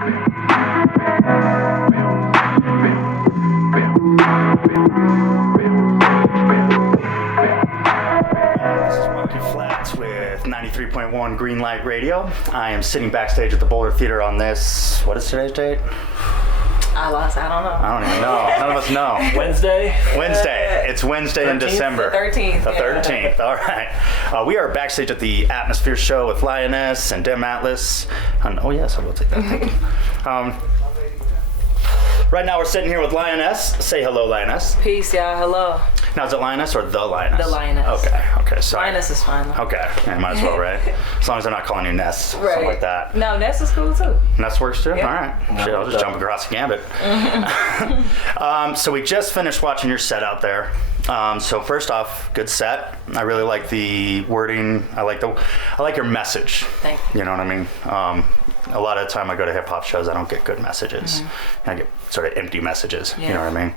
With 93.1 Green Light Radio. I am sitting backstage at the Boulder Theater on this, what is today's date? I don't know. I don't even know. None of us know. Wednesday. It's Wednesday 13th? In December. The 13th. The 13th. All right. We are backstage at the Atmosphere show with Lioness and Dim Atlas. Oh yes, I will take that. Thank you. Right now we're sitting here with Lioness. Say hello, Lioness. Peace, y'all. Hello. Now is it Lioness or the Lioness? The Lioness. Okay, sorry. Lioness is fine though. Okay, yeah, might as well, right? As long as they're not calling you Ness, right. Something like that. No, Ness is cool too. Ness works too? Yep. All right. Shit, I'll just jump across the gambit. So we just finished watching your set out there. So first off, good set. I really like the wording. I like your message. Thank you. You know what I mean? A lot of the time I go to hip hop shows, I don't get good messages. I get sort of empty messages. Yeah. You know what I mean?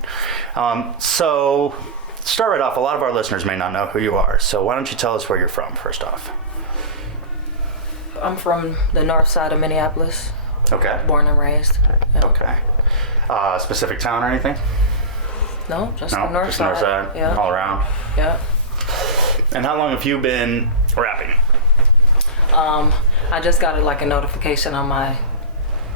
So start right off. A lot of our listeners may not know who you are. So why don't you tell us where you're from first off? I'm from the north side of Minneapolis. Okay. Born and raised. Yeah. Okay. Specific town or anything? No, just the north side. Just north side, yeah. All around. Yeah. And how long have you been rapping? I just got a notification on my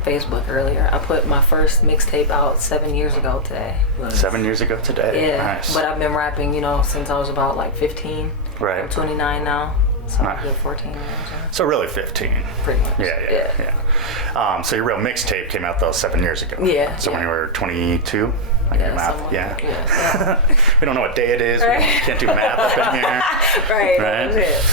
Facebook earlier. I put my first mixtape out 7 years ago today. 7 years ago today. Yeah. Nice. But I've been rapping, since I was about 15. Right. I'm 29 now. So Nice. I've been 14 years. Yeah. So really 15. Pretty much. Yeah. So your real mixtape came out though 7 years ago. Yeah. So when you were 22. I can do math. Yeah. We don't know what day it is. Right. We can't do math up in here. Right. That's it.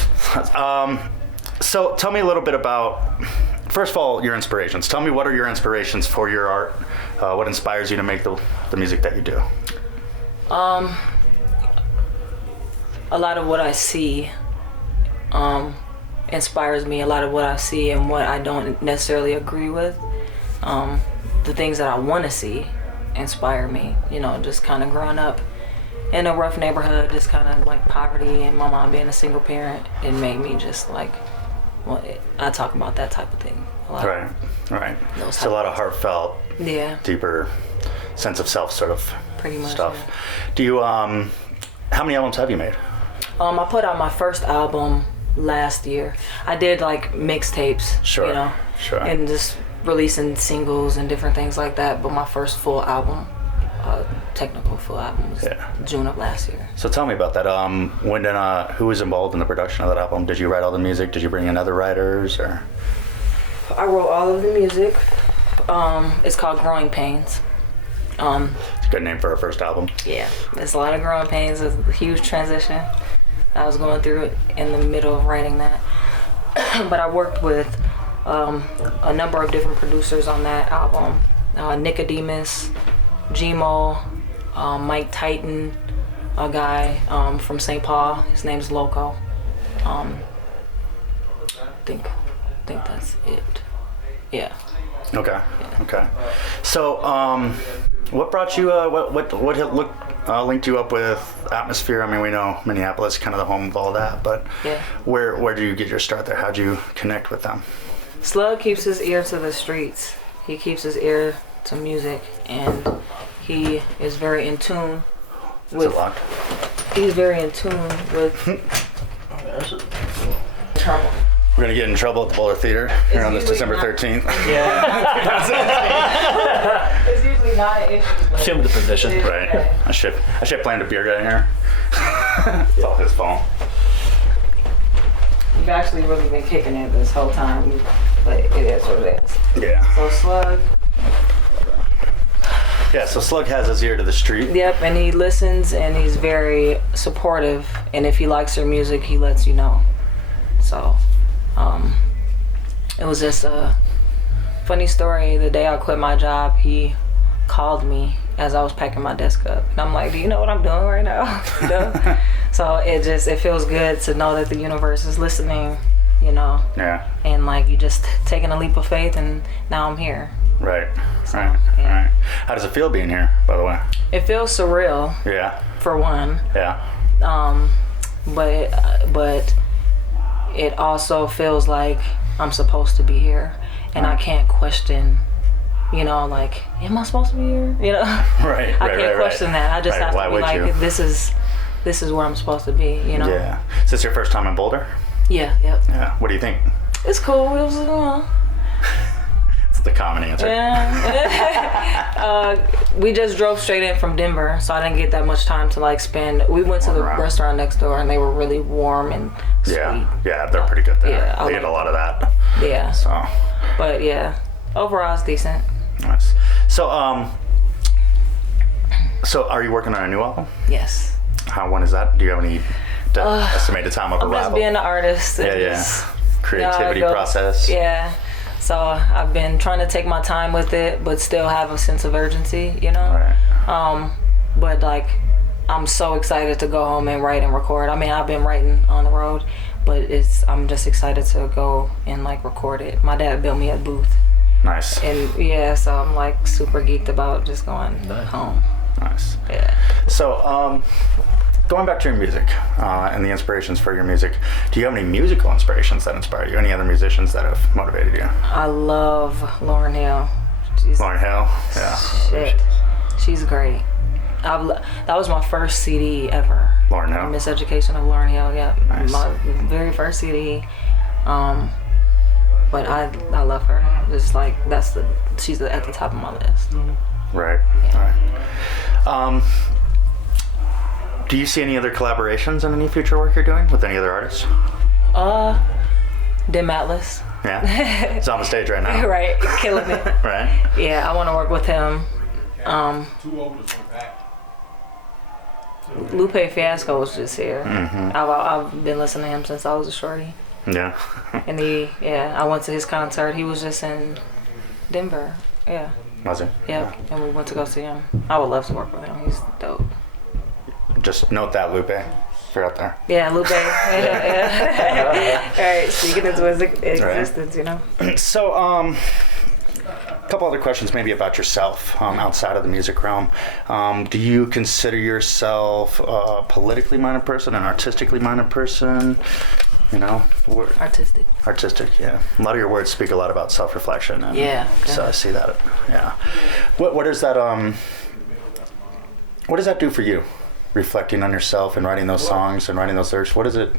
So tell me a little bit about, first of all, your inspirations. Tell me what are your inspirations for your art? What inspires you to make the music that you do? A lot of what I see inspires me. A lot of what I see and what I don't necessarily agree with. The things that I want to see inspire me. Just kind of growing up in a rough neighborhood, just kind of poverty, and my mom being a single parent, it made me just I talk about that type of thing a lot. Right. It's a lot of heartfelt, deeper sense of self sort of pretty much stuff. Yeah. Do you, how many albums have you made? I put out my first album last year. I did mixtapes, Sure. and just releasing singles and different things like that. But my first full album, technical full album, was June of last year. So tell me about that. Who was involved in the production of that album? Did you write all the music? Did you bring in other writers? Or? I wrote all of the music. It's called Growing Pains. It's a good name for a first album. Yeah, it's a lot of growing pains. It's a huge transition. I was going through it in the middle of writing that. But I worked with a number of different producers on that album. Nicodemus, Gmo, Mike Titan, a guy from St. Paul. His name's Loco. I think that's it. Yeah. Okay. So, what brought you? What linked you up with Atmosphere? I mean, we know Minneapolis, kind of the home of all that, but where did you get your start there? How'd you connect with them? Slug keeps his ear to the streets. He keeps his ear to music, and he is very in tune with. Is it locked? He's very in tune with. Trouble. We're gonna get in trouble at the Boulder Theater here on this December 13th. Yeah. It's usually not an issue. Assume the position. Right. I should planned a beer guy in here. It's all his fault. You've actually really been kicking it this whole time, but it is what it is. Yeah. So Slug. Yeah, so Slug has his ear to the street. Yep, and he listens and he's very supportive, and if he likes your music, he lets you know. So, it was just a funny story. The day I quit my job, he called me as I was packing my desk up, and I'm like, do you know what I'm doing right now? No? So it feels good to know that the universe is listening, Yeah. and you just taking a leap of faith, and now I'm here. Right. So, Right. yeah. Right. How does it feel being here, by the way? It feels surreal. Yeah. For one. Yeah. But it also feels like I'm supposed to be here, and I can't question you know, like, am I supposed to be here? You know, Right. I can't question that. I just have Why to be would like, you? this is where I'm supposed to be. You know. Yeah. Is this your first time in Boulder? Yeah. Yep. Yeah. What do you think? It's cool. It was, you know. It's the common answer. Yeah. We just drove straight in from Denver, so I didn't get that much time to like spend. We went to the restaurant next door, and they were really warm and sweet. Yeah, they're pretty good there. Yeah, they get a lot of that. Yeah. So. But yeah, overall it's decent. Nice. So are you working on a new album? Yes. When is that? Do you have any estimated time of I'm arrival? just being an artist. Yeah. Creativity process. Yeah. So I've been trying to take my time with it, but still have a sense of urgency, you know? Right. But like, I'm so excited to go home and write and record. I mean, I've been writing on the road, but I'm just excited to go and like record it. My dad built me a booth. Nice. And yeah, so I'm like super geeked about just going home. Nice. Yeah. So, going back to your music and the inspirations for your music, do you have any musical inspirations that inspire you? Any other musicians that have motivated you? I love Lauryn Hill. Lauryn Hill? Yeah. Shit. She's great. That was my first CD ever. Lauryn Hill? Miseducation of Lauryn Hill, yeah. Nice. My very first CD. But I love her. It's like, she's at the top of my list. Right. Yeah. All right. Do you see any other collaborations in any future work you're doing with any other artists? Dim Atlas. Yeah. He's on the stage right now. Right, killing it. Right. Yeah, I want to work with him. Lupe Fiasco was just here. Mm-hmm. I've been listening to him since I was a shorty. Yeah. And I went to his concert. He was just in Denver. Yeah. Was he? Yep. And we went to go see him. I would love to work with him. He's dope. Just note that, Lupe, if you're out there. Yeah, Lupe. Yeah. All right, speaking into his existence, you know. So, a couple other questions maybe about yourself outside of the music realm. Do you consider yourself a politically minded person, an artistically minded person? You know? Artistic, yeah. A lot of your words speak a lot about self-reflection. And yeah. So I see that, yeah. What does that, what does that do for you? Reflecting on yourself and writing those songs and writing those lyrics, what does it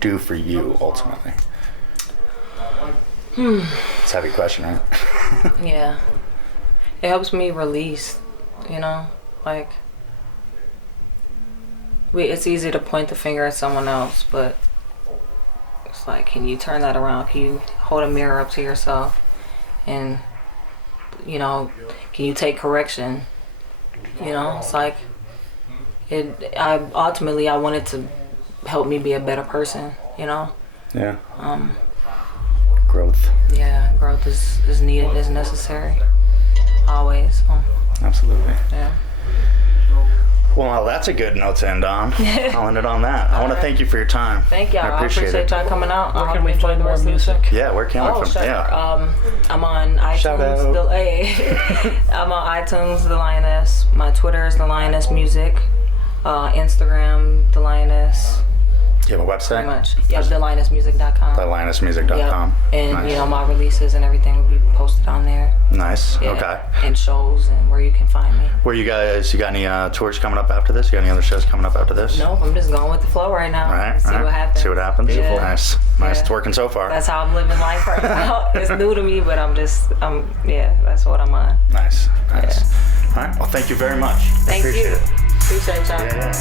do for you ultimately? It's a heavy question, right? Yeah. It helps me release, you know? Like, it's easy to point the finger at someone else, but it's like, can you turn that around? Can you hold a mirror up to yourself? And, you know, can you take correction? You know, it's like, ultimately I wanted to help me be a better person, you know? Yeah. Growth. Yeah, growth is needed, is necessary. Always. Absolutely. Yeah. Well, that's a good note to end on. I'll end it on that. I want to thank you for your time. Thank y'all. I appreciate y'all coming out. Where can we find more music? Yeah, where can we find? Sure. Yeah. I'm on iTunes. Shout out. I'm on iTunes, The Lioness. My Twitter is The Lioness Music. Instagram, The Lioness. Do you have a website? Pretty much. Yeah, TheLionessMusic.com. TheLionessMusic.com. Yep. And Nice. you know, my releases and everything will be posted on there. Nice. Yeah. Okay. And shows and where you can find me. Where you got any tours coming up after this? You got any other shows coming up after this? No, I'm just going with the flow right now. Right. See what happens. See what happens. Yeah. Nice. Yeah. It's working so far. That's how I'm living life right now. It's new to me, but that's what I'm on. Nice. Yeah. All right. Well, thank you very much. Thank Appreciate you. it. Appreciate y'all. Yeah.